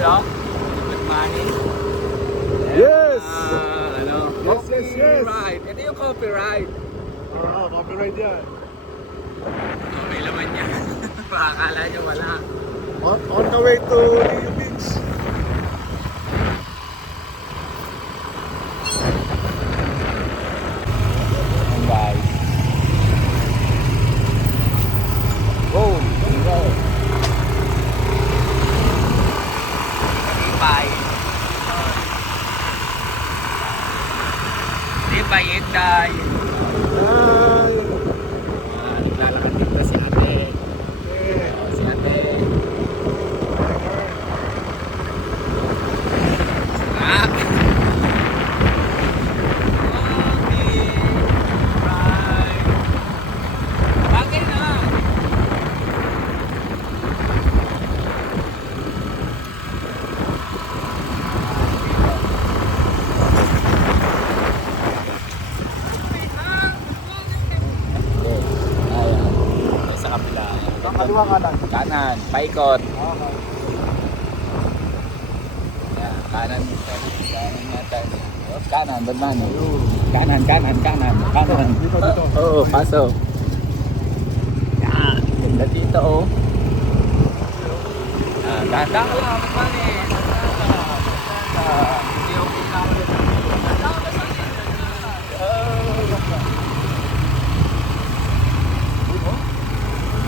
no? Good money. Yes! Ano? Yes, yes, yes. Copyright. Ito yung copyright. Oo, copyright yan. May laman yan. Akala nyo wala. On the way to Rio Beach. Ayan guys. Go! Go! Bye! Di ba yun tayo? Ay! Naglalakad dito si ate. Eh, Si ate. Sarap! Right! Bagay na! Ayan. Sa kapila. ang kaliwa kanan. Kanan, paikot. Okay. Ayan, kanan yata. Oh, kanan, bad man. Kanan. Dito, dito. Oo, pasok. Yan, ganda dito oh. Ganda ka lang, bad man eh. Hindi ako pinakalit. Ganda ka ba sa akin?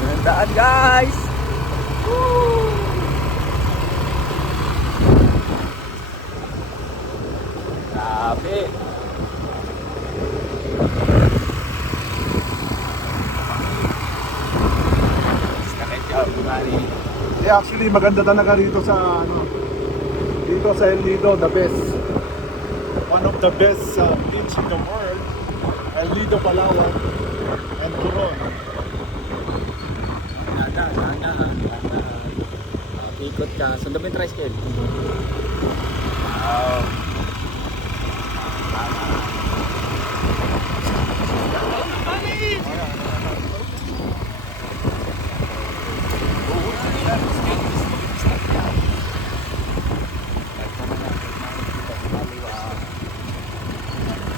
Gandaan guys! Woo! Grabe! Actually, maganda talaga dito sa dito sa El Nido, the best. One of the best beach in the world. El Nido, Palawan and Coron. Ikot ka. Sundan mo yung tricycle. Wow.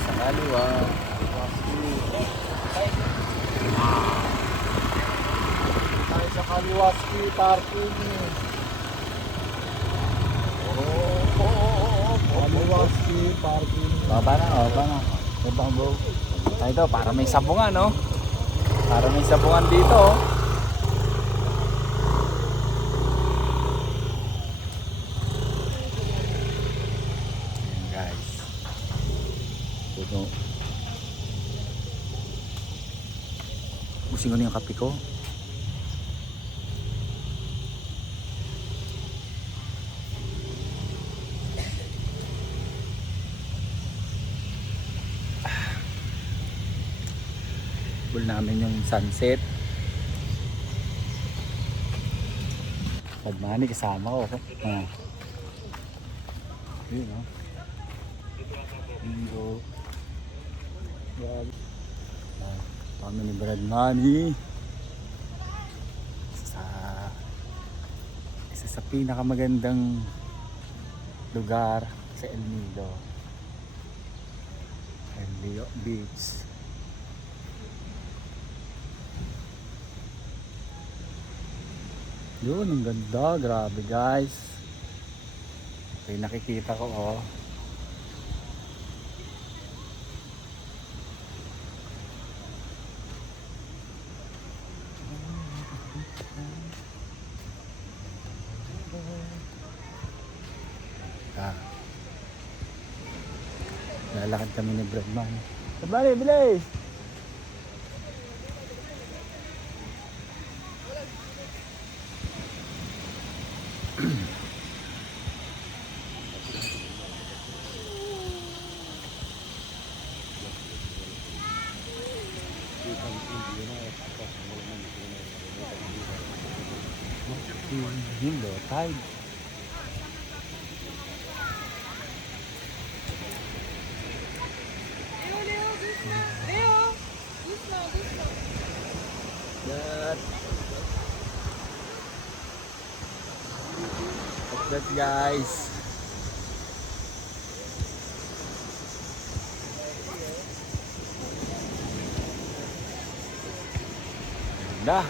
Sa kaliwa. Tayo sa Kaliwaski parking. Kaliwaski parking. Baba na. Baba bro. Ito, para may sabungan, no? Para may sabungan dito, oh. Ayan, guys. Puno. Usin ko na yung kape ko. Pool namin yung sunset. Pagmani kasama ko. Yun o. Bingo. Kami ni Brad Manny. Isa sa pinakamagandang lugar sa El Nido. El Nido Beach. Yun, ang ganda. Grabe guys. Okay, nakikita ko oh. Lalakad kami ni Bradman. Bradman, bilis! Yun low tide. that guys. Ganda.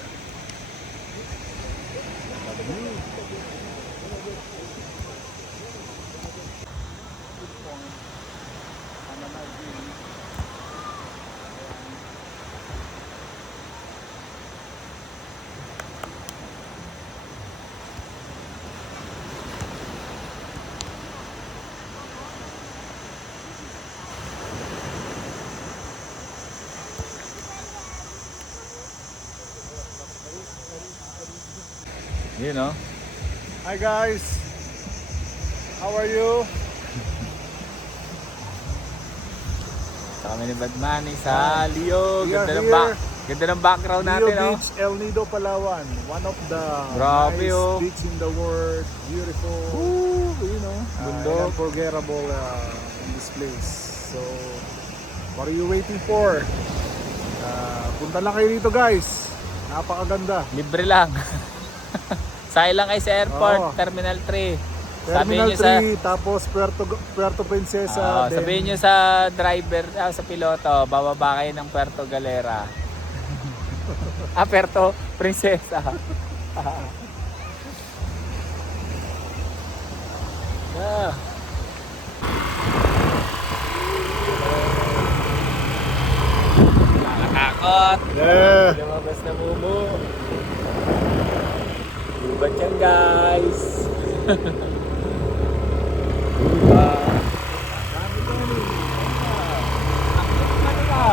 You know? Hi guys! How are you? Kami ni Badmani sa Leo. We are Ganda ng, here. ganda ng background Leo natin, no? Beach, El Nido, Palawan. One of the Grabe, nice oh. beach in the world. Beautiful. Ooh, you know? And unforgettable in this place. So, what are you waiting for? Punta lang kayo dito guys. Napakaganda. Libre lang. Sakay lang kayo sa airport, Oo. Terminal 3. Terminal Sabihin 3, tapos Puerto Princesa. then- sabihin nyo sa driver, sa piloto, bababa kayo ng Puerto Galera. Puerto Princesa. Yeah. Nakakatakot. Yeah. Lumabas na mumu. Lubat yan guys.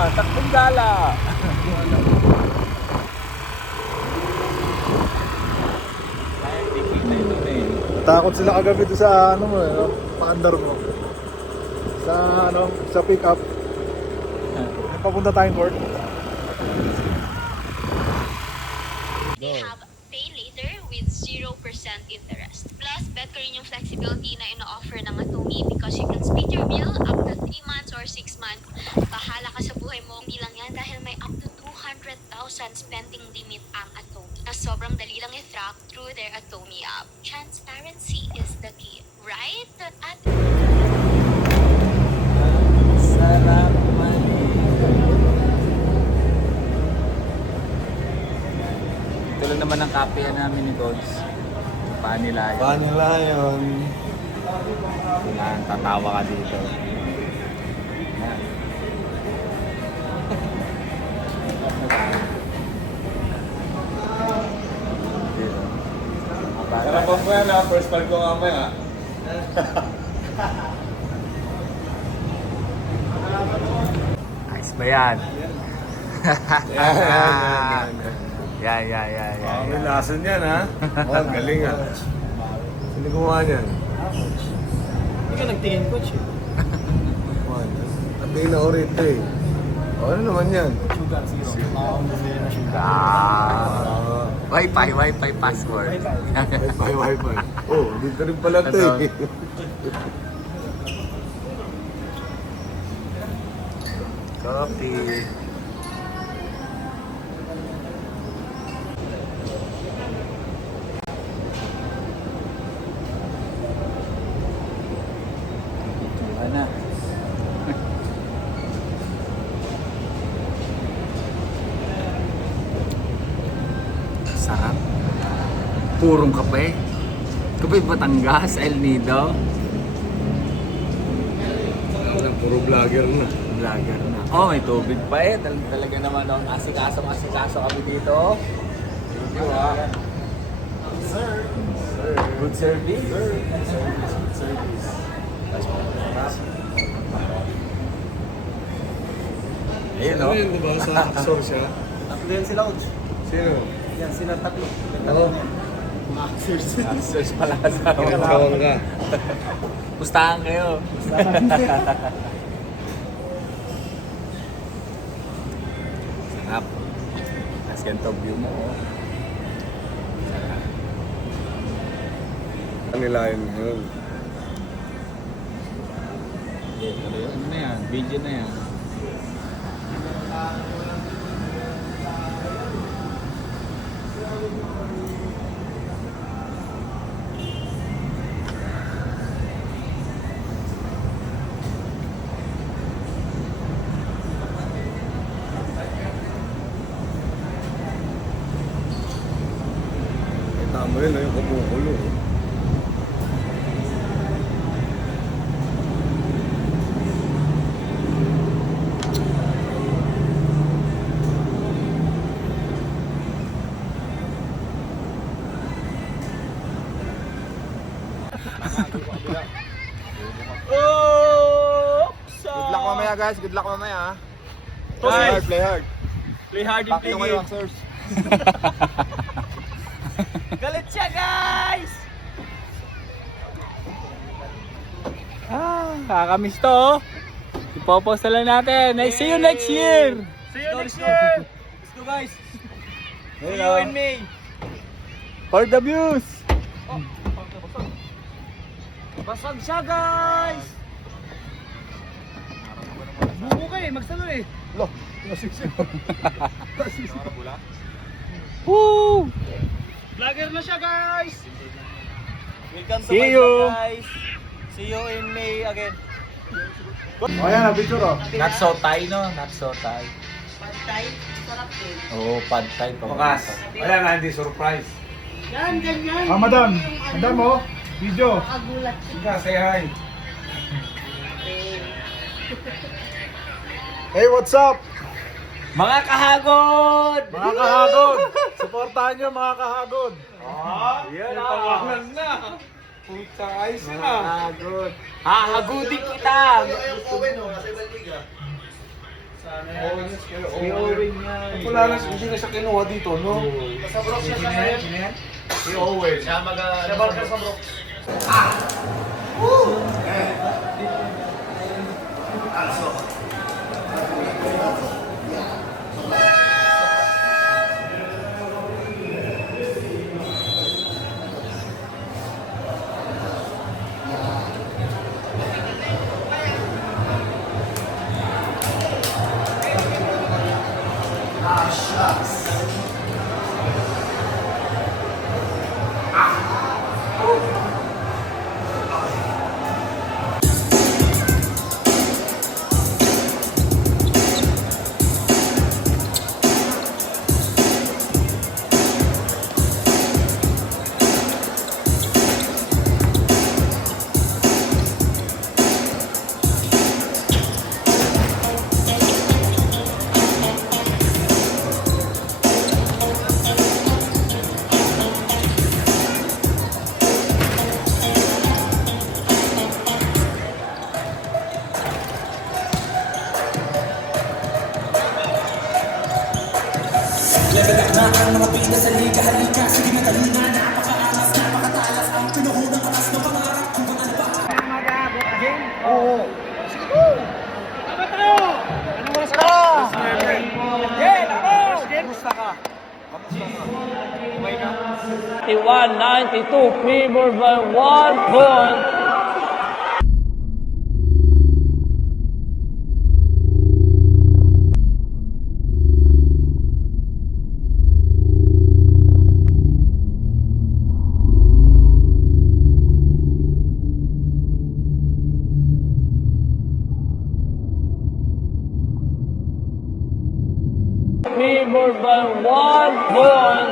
Takbong gala. Ay, tiking na ito eh. Takot sila kagabi doon sa ano mo, paandar mo. Sa sa pick up. Papunta tayong court. They have pay later with 0% interest. Plus, bet ko rin yung flexibility na ino-offer ng Atomi because you can split your bill up to 3 months or 6 months. Bahala ka sa buhay mo. Hindi lang yan dahil may up to 200,000 spending limit ang Atomi na sobrang dali lang i-track through their Atomi app. Transparency is the key, right? At Sarap maligo. Ito lang naman ang kapehan namin ni Gods. Panila yun. Vanilla yun. Kailangan tatawa ka dito. Yan. Dito. Sarap po yan ha, first part ko nga may ha. Ayos ba yan? Yan. Yan. May lason yan ha. Oh, galing ha. Sino gumawa niyan? Hindi ka nagtingin, coach eh. Ang tingin ako rito eh. O, ano naman yan? Sugar, zero. Makakambili na sugar. Wi-Fi password. Wi-Fi. Oh, dito rin pala ito Ito. eh. Coffee. Ano? Sarap. Purong kape. Kape Batangas, El Nido. Puro vlogger na. Vlogger na. Oh, may tubig pa eh. Talaga naman oh. Asikaso kami dito. Thank you ah. Sir. Good service. Good service. Ayun Ano oh. yun diba sa Axor siya? Tatlo yan sila, coach. Sino? Yan, sila tatlo. Ako? Search pala sa Kawang ka. Pustahan kayo. Sarap. Mas ganito view mo oh. Sarap. Nilayan yun. Ano na yan? Video na yan. Ayun na yung kumukulo. Good luck mamaya guys, good luck mamaya. Guys, Play hard. play hard yung Back nyo kayo, tingin. Waxers. Galit siya, guys! Kakamiss to oh. Ipopost na lang natin. See you next year. See you next year! Let's go, guys! See Ayun, you oh. in May! For the views. Basag siya, guys! Buko ka eh, magsalo eh. Lo, nasisiw. Nasisiw. Woo! Vlogger na siya, guys! Welcome to See my you. vlog, guys! See you in May again. O yan, ang picture oh. Not so Thai no, not so Thai. Pad Thai, sarap din. Oo, pad Thai pa. Wala na, hindi surprise. Yan, ganyan. Ah, madam. Madam oh. Video. Nakagulat siya. Ika, say hi. Hey, what's up? Mga kahagod! Mga kahagod. Supportahan nyo mga kahagod. Yan May pangalan na. Puta, ayos yun ah. Kahagod. Hahagudin kita! Si Owen yan. Wala na, hindi na siya kinuha dito, no? Sa Brox siya sa ngayon. Si Owen. Siya barker sa Brox. Kumusta ka? 91-92, favored by 1 point. Favored by 1 point.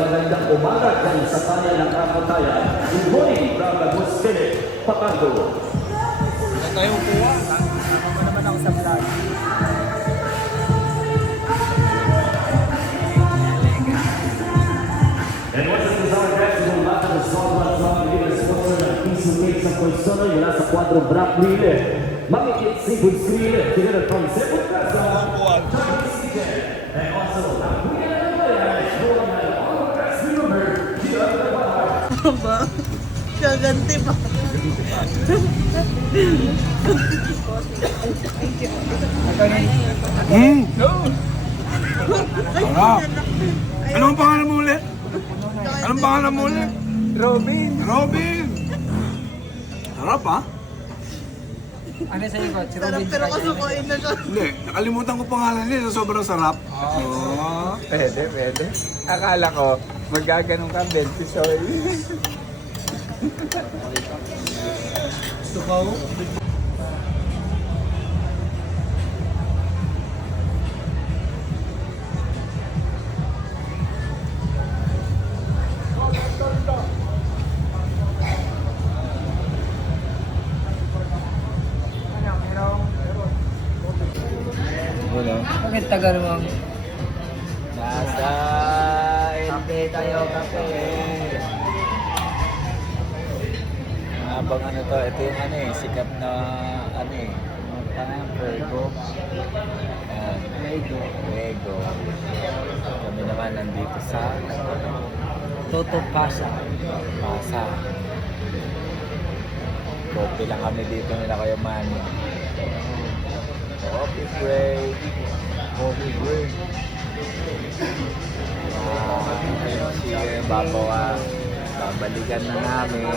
Magandang umaga dyan sa bayan ng Kapatayan. Good morning from Lagos Philip, Papago. And once it is our festival, lahat ng Scotland Club Leader sponsor ng piso cake sa Poisono mula sa Quadro Black Grill. Mamikit Seafood Grill, together from Cebu Casa, Chinese Kitchen, and also ang Kuya ng Bayan, showing an all-press number, Gian Navarro. Ba? Gaganti pa. Anong pangalan mo ulit? Anong pangalan mo ulit? Robin. Robin! Sarap ah. Ano sa ikot? Si Sarap pero kasukuin na siya. Hindi, nakalimutan ko pangalan niya. Sobrang sarap. Oo. Pwede, pwede. Akala ko, magaganong ka, 20 soy. Gusto ko. Ano? Bakit taga naman? Nasa LB tayo, kape. Habang ano to, ito yung ano eh, sikat na ano eh, ano pa nga, Pergo. Ayan, Pergo. Kami naman nandito sa Toto Casa. Pasa. Kopi lang kami dito nila Kuya Manny. Coffee break. Coffee break. Sige, babalikan na namin.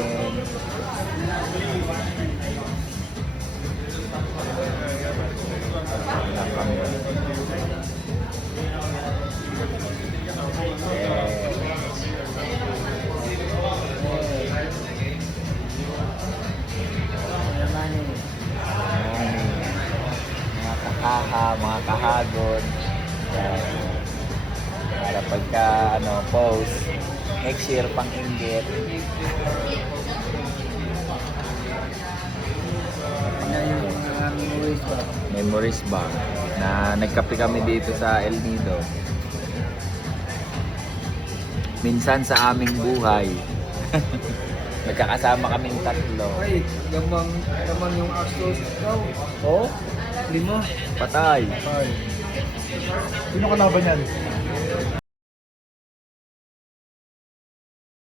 Lang kami. Mga kahaha, mga kahagod. Para pagka post next year pang inggit. Memories ba? Na nagkape kami dito sa El Nido. Minsan sa aming buhay. Nagkakasama kaming tatlo. Ay, gamang yung Astros daw. Oh, 5. patay. Sino kalaban yan?